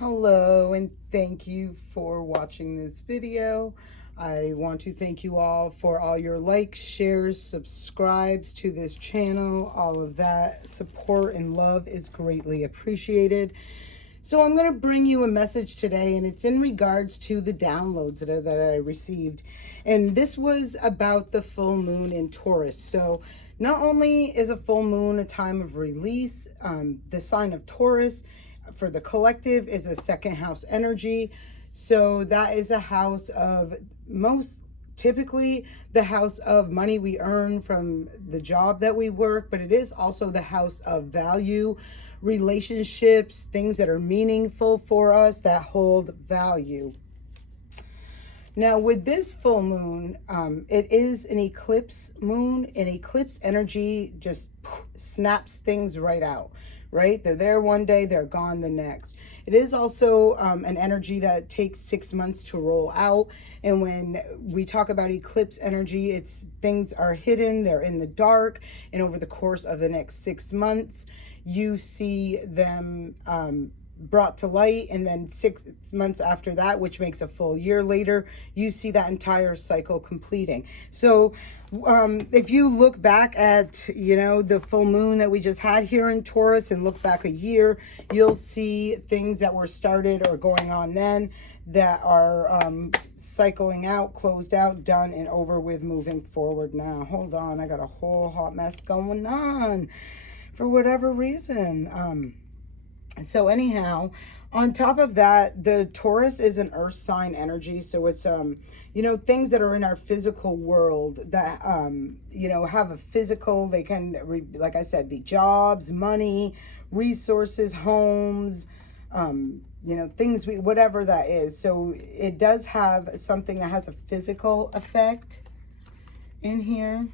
Hello, and thank you for watching this video. I want to thank you all for all your likes, shares, subscribes to this channel. All of that support and love is greatly appreciated. So I'm going to bring you a message today, and it's in regards to the downloads that I received. And this was about the full moon in Taurus. So not only is a full moon a time of release, the sign of Taurus for the collective is a second house energy. So that is a house of most typically the house of money we earn from the job that we work, but it is also the house of value, relationships, things that are meaningful for us that hold value. Now with this full moon, it is an eclipse moon, and eclipse energy just snaps things right out, right? They're there one day, they're gone the next. It is also an energy that takes 6 months to roll out. And when we talk about eclipse energy, it's things are hidden, they're in the dark. And over the course of the next 6 months, you see them brought to light, and then 6 months after that, which makes a full year later, you see that entire cycle completing. So if you look back at the full moon that we just had here in Taurus and look back a year, you'll see things that were started or going on then that are cycling out, closed out, done and over with, moving forward now. Hold on, I got a whole hot mess going on for whatever reason. So anyhow, on top of that, the Taurus is an earth sign energy. So it's, things that are in our physical world that, have a physical, they can, like I said, be jobs, money, resources, homes, things, whatever that is. So it does have something that has a physical effect in here.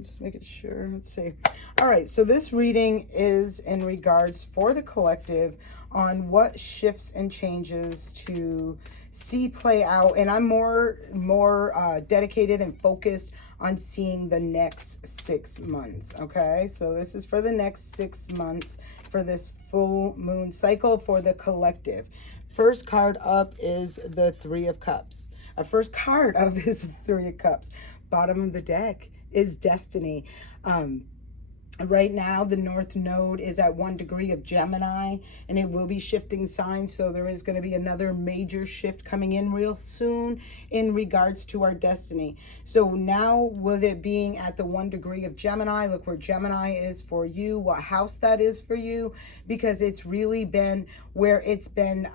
Just making sure. Let's see. All right, so this reading is in regards for the collective on what shifts and changes to see play out, and I'm more dedicated and focused on seeing the next 6 months. Okay, so this is for the next 6 months for this full moon cycle for the collective. First card up is the Three of Cups. First card up is the Three of Cups. Bottom of the deck is destiny. Right now the North Node is at 1 degree of Gemini, and it will be shifting signs, so there is going to be another major shift coming in real soon in regards to our destiny. So now with it being at the 1 degree of Gemini, look where Gemini is for you, what house that is for you, because it's really been where it's been,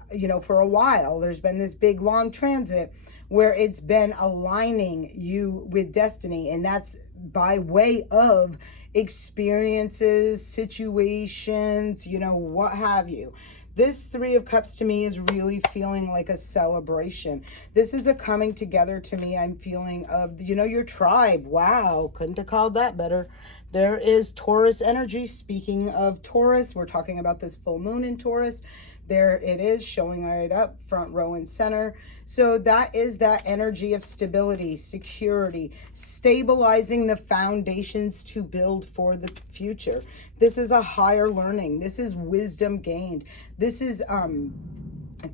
for a while. There's been this big long transit where it's been aligning you with destiny, and that's by way of experiences, situations, what have you. This Three of Cups to me is really feeling like a celebration. This is a coming together to me. I'm feeling of, your tribe. Wow, couldn't have called that better. There is Taurus energy. Speaking of Taurus, we're talking about this full moon in Taurus. There it is, showing right up, front row and center. So that is that energy of stability, security, stabilizing the foundations to build for the future. This is a higher learning. This is wisdom gained. This is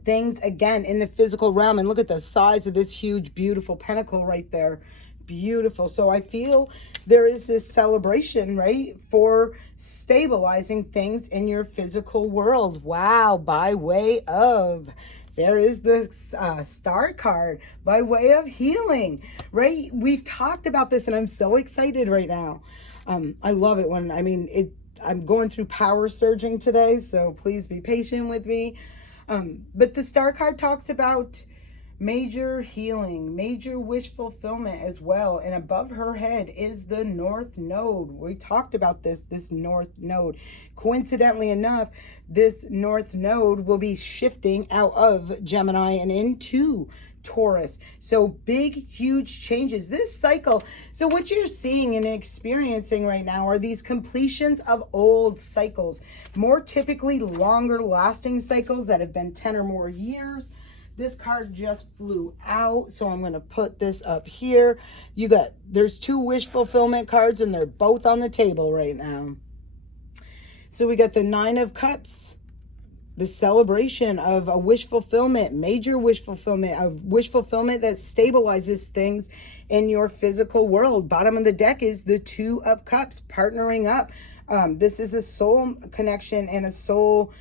things, again, in the physical realm. And look at the size of this huge, beautiful pentacle right there. Beautiful. So I feel there is this celebration, right, for stabilizing things in your physical world. Wow, by way of, there is this star card, by way of healing, right? We've talked about this, and I'm so excited right now. I love it when, I'm going through power surging today, so please be patient with me. But the star card talks about major healing, major wish fulfillment as well. And above her head is the North Node. We talked about this North Node. Coincidentally enough, this North Node will be shifting out of Gemini and into Taurus. So big, huge changes this cycle. So what you're seeing and experiencing right now are these completions of old cycles, more typically longer lasting cycles that have been 10 or more years. This card just flew out, so I'm going to put this up here. There's 2 wish fulfillment cards, and they're both on the table right now. So we got the Nine of Cups, the celebration of a wish fulfillment, major wish fulfillment, a wish fulfillment that stabilizes things in your physical world. Bottom of the deck is the Two of Cups, partnering up. This is a soul connection and a soul.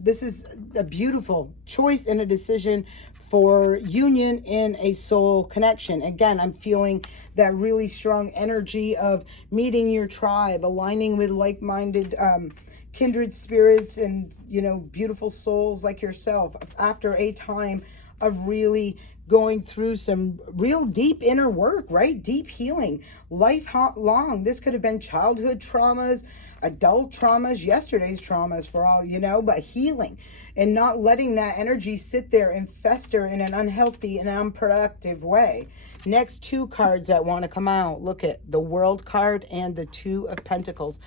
This is a beautiful choice and a decision for union in a soul connection. Again, I'm feeling that really strong energy of meeting your tribe, aligning with like-minded kindred spirits and, you know, beautiful souls like yourself after a time of really going through some real deep inner work, right? Deep healing, lifelong. This could have been childhood traumas, adult traumas, yesterday's traumas for all, you know, but healing and not letting that energy sit there and fester in an unhealthy and unproductive way. Next two cards that want to come out, look at the World card and the Two of Pentacles.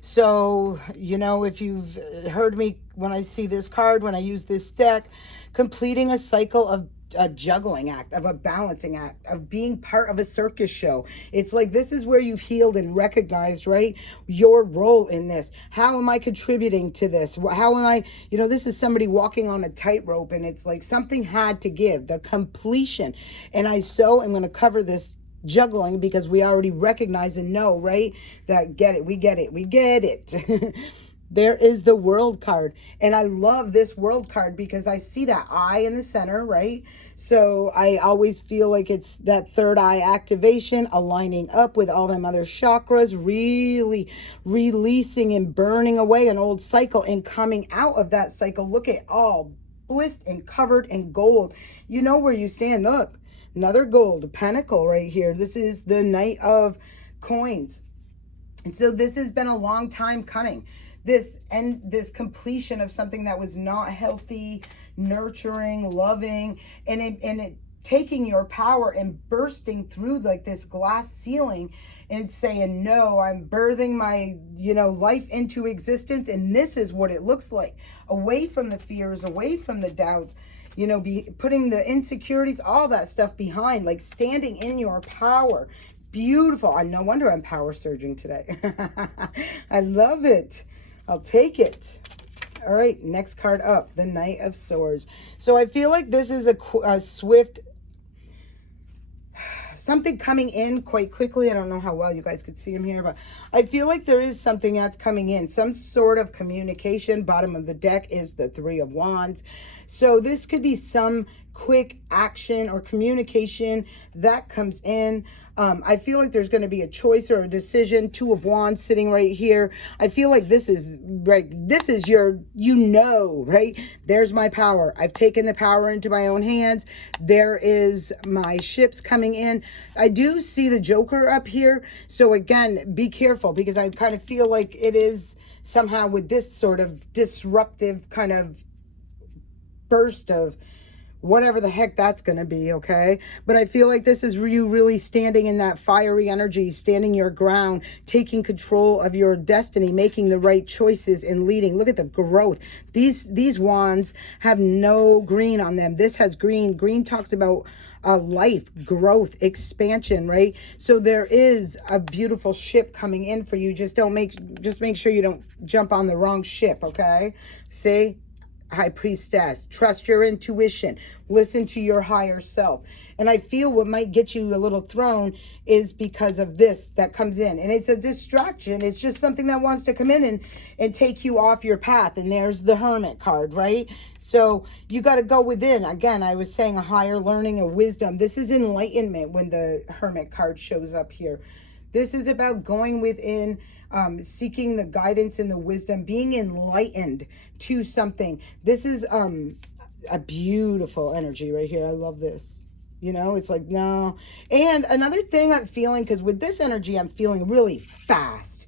So, you know, if you've heard me when I see this card, when I use this deck, completing a cycle of a juggling act, of a balancing act, of being part of a circus show. It's like this is where you've healed and recognized, right, your role in this. How am I contributing to this? How am I, you know, this is somebody walking on a tightrope, and it's like something had to give, the completion. And I'm going to cover this juggling because we already recognize and know, right, that we get it. There is the World card, and I love this World card because I see that eye in the center, right? So I always feel like it's that third eye activation, aligning up with all them other chakras, really releasing and burning away an old cycle and coming out of that cycle. Look at all blissed and covered in gold. You know where you stand. Look, another gold pentacle right here. This is the Knight of Coins. So this has been a long time coming. This completion of something that was not healthy, nurturing, loving, and it taking your power and bursting through like this glass ceiling and saying, no, I'm birthing my, you know, life into existence, and this is what it looks like. Away from the fears, away from the doubts, you know, putting the insecurities, all that stuff behind, like standing in your power. Beautiful. No wonder I'm power surging today. I love it. I'll take it. All right, next card up, the Knight of Swords. So I feel like this is a swift, something coming in quite quickly. I don't know how well you guys could see him here, but I feel like there is something that's coming in, some sort of communication. Bottom of the deck is the Three of Wands. So this could be some quick action or communication that comes in. I feel like there's going to be a choice or a decision. Two of Wands sitting right here. I feel like this is right. This is your, you know, right? There's my power. I've taken the power into my own hands. There is my ships coming in. I do see the Joker up here. So again, be careful because I kind of feel like it is somehow with this sort of disruptive kind of burst of whatever the heck that's going to be, okay? But I feel like this is you really standing in that fiery energy, standing your ground, taking control of your destiny, making the right choices and leading. Look at the growth. These wands have no green on them. This has green. Green talks about life, growth, expansion, right? So there is a beautiful ship coming in for you. Just make sure you don't jump on the wrong ship, okay? See? High Priestess, trust your intuition, listen to your higher self. And I feel what might get you a little thrown is because of this that comes in, and it's a distraction. It's just something that wants to come in and take you off your path. And there's the Hermit card, right? So you got to go within. Again, I was saying a higher learning, a wisdom. This is enlightenment when the Hermit card shows up here. This is about going within, seeking the guidance and the wisdom, being enlightened to something. This is a beautiful energy right here. I love this. You know, it's like, no. And another thing I'm feeling, because with this energy, I'm feeling really fast,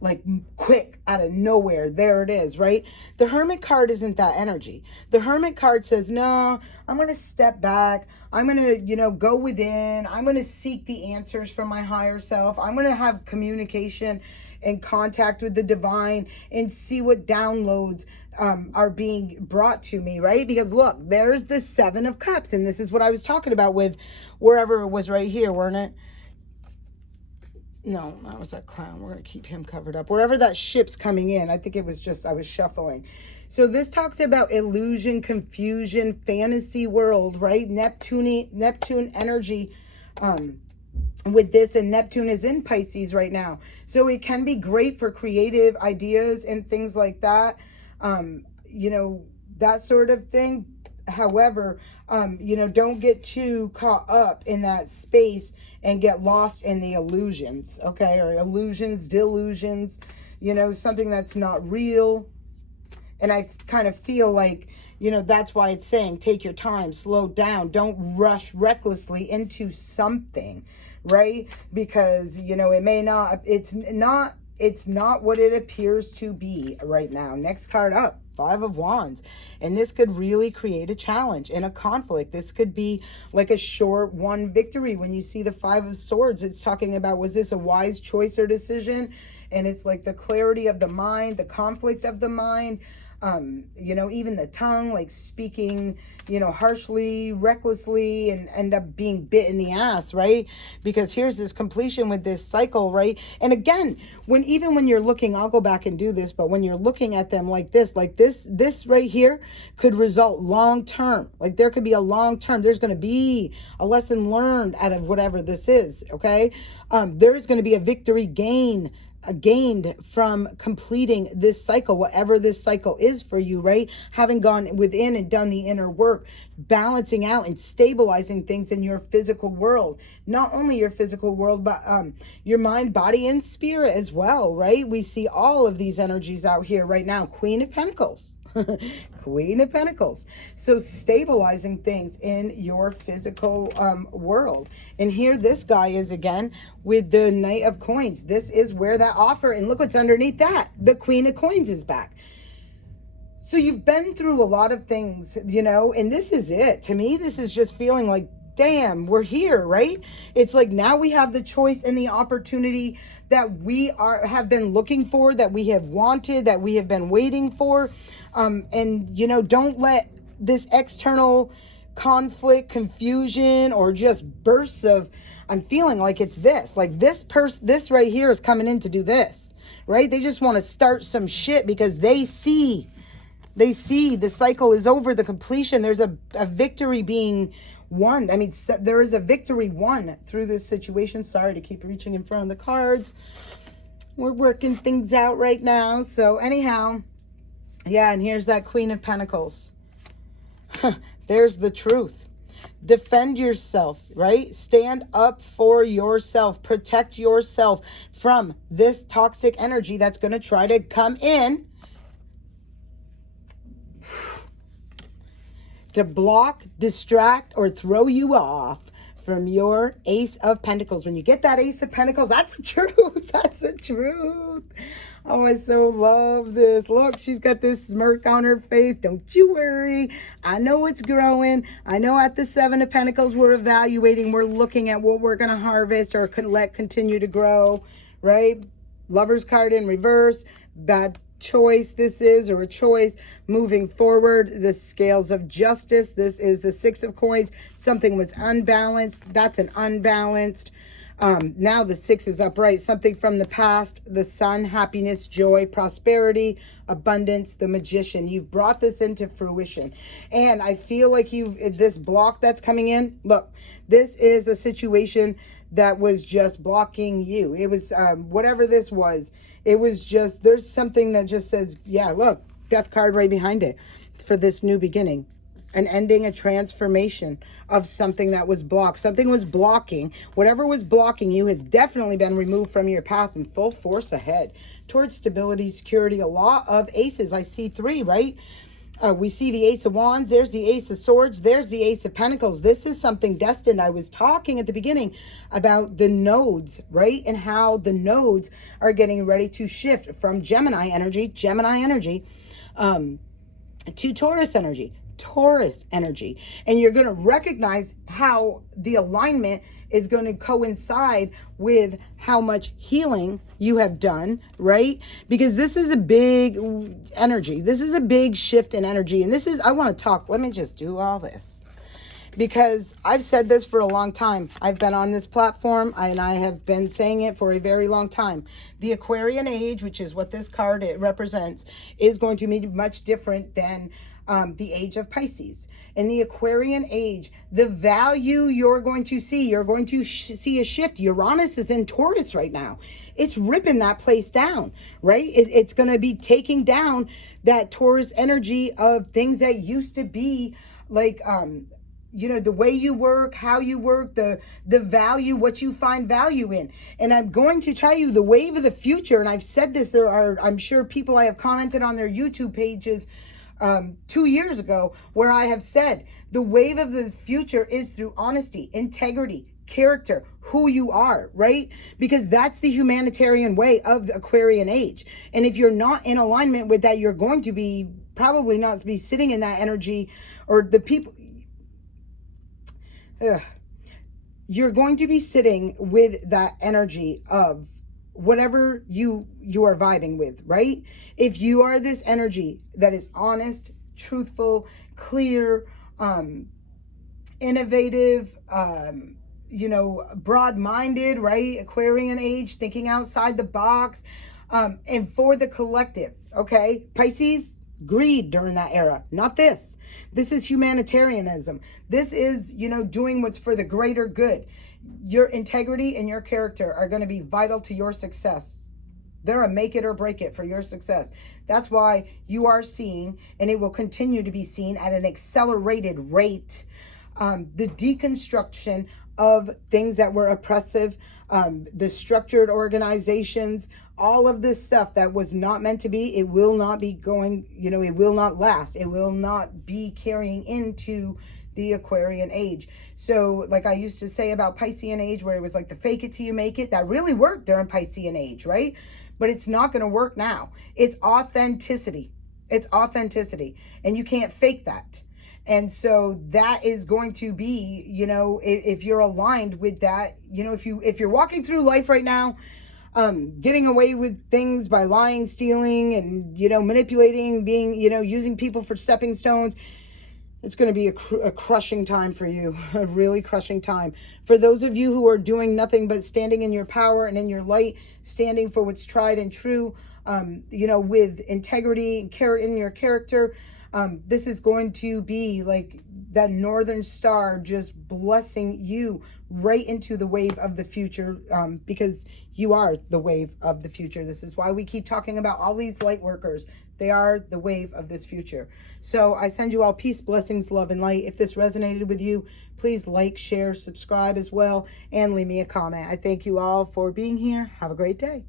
like quick out of nowhere. There it is, right? The Hermit card isn't that energy. The Hermit card says, no, I'm going to step back. I'm going to, you know, go within. I'm going to seek the answers from my higher self. I'm going to have communication and contact with the divine and see what downloads are being brought to me, right? Because look, there's the Seven of Cups, and this is what I was talking about with wherever it was right here, weren't it? No, that was that clown. We're going to keep him covered up. Wherever that ship's coming in, I think it was just, I was shuffling. So this talks about illusion, confusion, fantasy world, right? Neptune energy with this, and Neptune is in Pisces right now. So it can be great for creative ideas and things like that. You know, that sort of thing. However, you know, don't get too caught up in that space and get lost in the illusions, okay? Or illusions, delusions, you know, something that's not real. And I kind of feel like, you know, that's why it's saying take your time, slow down, don't rush recklessly into something, right? Because, you know, it may not, it's not what it appears to be right now. Next card up, 5 of Wands. And this could really create a challenge and a conflict. This could be like a short one victory. When you see the 5 of Swords, it's talking about, was this a wise choice or decision? And it's like the clarity of the mind, the conflict of the mind. You know, even the tongue, like speaking, you know, harshly, recklessly, and end up being bit in the ass, right? Because here's this completion with this cycle, right? And again, even when you're looking, I'll go back and do this, but when you're looking at them like this right here could result long term. Like there could be a long term, there's going to be a lesson learned out of whatever this is, okay? There is going to be a victory gained from completing this cycle, whatever this cycle is for you, right? Having gone within and done the inner work, balancing out and stabilizing things in your physical world. Not only your physical world, but your mind, body, and spirit as well, right? We see all of these energies out here right now. Queen of Pentacles. Queen of Pentacles. So stabilizing things in your physical world. And here this guy is again with the Knight of Coins. This is where that offer, and look what's underneath that. The Queen of Coins is back. So you've been through a lot of things, you know, and this is it. To me, this is just feeling like, damn, we're here, right? It's like now we have the choice and the opportunity that we have been looking for, that we have wanted, that we have been waiting for. And, you know, don't let this external conflict, confusion, or just bursts of, I'm feeling like it's this, like this right here is coming in to do this, right? They just want to start some shit because they see the cycle is over, the completion. There's a victory being won. I mean, there is a victory won through this situation. Sorry to keep reaching in front of the cards. We're working things out right now. So anyhow, yeah, and here's that Queen of Pentacles. There's the truth. Defend yourself, right? Stand up for yourself. Protect yourself from this toxic energy that's going to try to come in to block, distract, or throw you off from your Ace of Pentacles. When you get that Ace of Pentacles, that's the truth. That's the truth. Oh, I so love this. Look, she's got this smirk on her face. Don't you worry. I know it's growing. I know at the 7 of Pentacles, we're evaluating. We're looking at what we're going to harvest or let continue to grow, right? Lover's card in reverse. Bad choice this is, or a choice moving forward. The scales of justice. This is the 6 of coins. Something was unbalanced. That's an unbalanced. Now the 6 is upright. Something from the past. The Sun, happiness, joy, prosperity, abundance, the Magician. You've brought this into fruition. And I feel like this block that's coming in, look, this is a situation that was just blocking you. It was, whatever this was, it was just, there's something that just says, yeah, look, Death card right behind it for this new beginning. An ending, a transformation of something that was blocked. Something was blocking. Whatever was blocking you has definitely been removed from your path in full force ahead towards stability, security. A lot of aces. I see 3, right? We see the Ace of Wands. There's the Ace of Swords. There's the Ace of Pentacles. This is something destined. I was talking at the beginning about the nodes, right? And how the nodes are getting ready to shift from Gemini energy to Taurus energy. And you're going to recognize how the alignment is going to coincide with how much healing you have done, right? Because this is a big energy. This is a big shift in energy. And this is, I want to talk, let me just do all this. because I've said this for a long time. I've been on this platform and I have been saying it for a very long time. The Aquarian age, which is what this card it represents, is going to be much different than the age of Pisces. In the Aquarian age, the value you're going to see a shift. Uranus is in Taurus right now. It's ripping that place down, right? It's going to be taking down that Taurus energy of things that used to be like, you know, the way you work, how you work, the value, what you find value in. And I'm going to tell you the wave of the future, and I've said this, I'm sure people I have commented on their YouTube pages 2 years ago, where I have said the wave of the future is through honesty, integrity, character, who you are, right? Because that's the humanitarian way of the Aquarian age. And if you're not in alignment with that, you're going to be probably not be sitting in that energy, or the people, you're going to be sitting with that energy of whatever you are vibing with, right? If you are this energy that is honest, truthful, clear, innovative, you know, broad-minded, right? Aquarian age, thinking outside the box, and for the collective, okay? Pisces, greed during that era, not this. This is humanitarianism. This is, you know, doing what's for the greater good. Your integrity and your character are going to be vital to your success. They're a make it or break it for your success. That's why you are seeing, and it will continue to be seen at an accelerated rate, the deconstruction of things that were oppressive, the structured organizations, all of this stuff that was not meant to be. It will not be going, you know, it will not last. It will not be carrying into the Aquarian age. So like I used to say about Piscean age, where it was like the fake it till you make it, that really worked during Piscean age, right? But it's not going to work now. It's authenticity. It's authenticity. And you can't fake that. And so that is going to be, you know, if you're aligned with that, you know, if you're walking through life right now, getting away with things by lying, stealing, and, you know, manipulating, being, you know, using people for stepping stones, it's going to be a crushing time for you, a really crushing time. For those of you who are doing nothing but standing in your power and in your light, standing for what's tried and true, you know, with integrity and care in your character, this is going to be like that northern star just blessing you right into the wave of the future, because you are the wave of the future. This is why we keep talking about all these light workers. They are the wave of this future. So I send you all peace, blessings, love, and light. If this resonated with you, please like, share, subscribe as well, and leave me a comment. I thank you all for being here. Have a great day.